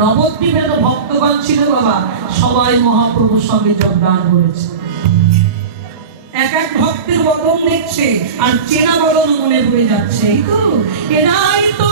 নবদ্বীপে তো ভক্তগণ ছিল বাবা, সবাই মহাপ্রভুর সঙ্গে যোগদান করেছে। এক এক ভক্তের বদন দেখছে আর চেনা বদন মনে পড়ে যাচ্ছে, এই তো এরাই তো